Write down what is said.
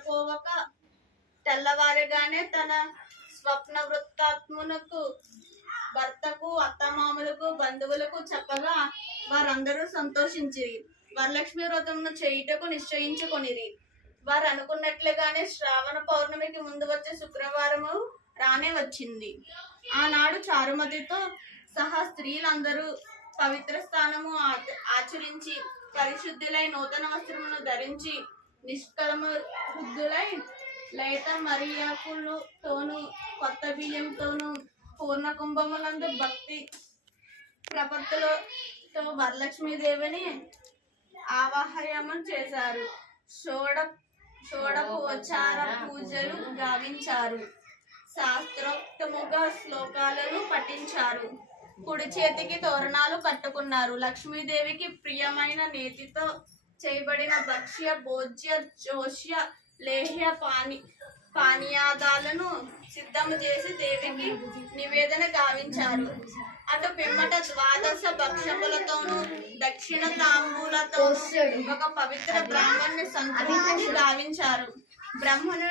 నిద్రపోవక తెల్లవారుగానే తన స్వప్న వృత్తాత్మునకు భర్తకు అత్తమామలకు బంధువులకు చెప్పగా వారందరూ సంతోషించిరి. వరలక్ష్మి వ్రతమును చేయుటకు నిశ్చయించుకొనిరి. వారు అనుకున్నట్లుగానే శ్రావణ పౌర్ణమికి ముందు వచ్చే శుక్రవారము రానే వచ్చింది. ఆనాడు చారుమతితో సహా స్త్రీలందరూ పవిత్ర స్నానము ఆచరించి పరిశుద్ధులై నూతన వస్త్రమును ధరించి నిష్కలమృద్ధులై లేత మరియాకులతోనూ కొత్త బియ్యంతోనూ పూర్ణ కుంభములందు భక్తి ప్రపత్తులతో వరలక్ష్మీదేవిని ఆవాహయము చేశారు. షోడోపచార పూజలు గావించారు. శాస్త్రోక్తముగా శ్లోకాలను పఠించారు. కుడి చేతికి తోరణాలు కట్టుకున్నారు. లక్ష్మీదేవికి ప్రియమైన నేతితో చేయబడిన భక్ష్య భోజ్య జోష్య లేహ్య పానీయాదాలను సిద్ధము చేసి దేవికి నివేదన గావించారు. అటు పిమ్మట ద్వాదశ భక్షములతోనూ దక్షిణ తాంబూలతో ఒక పవిత్ర బ్రాహ్మణ్ణి సంతృప్తిని గావించారు. బ్రాహ్మణుని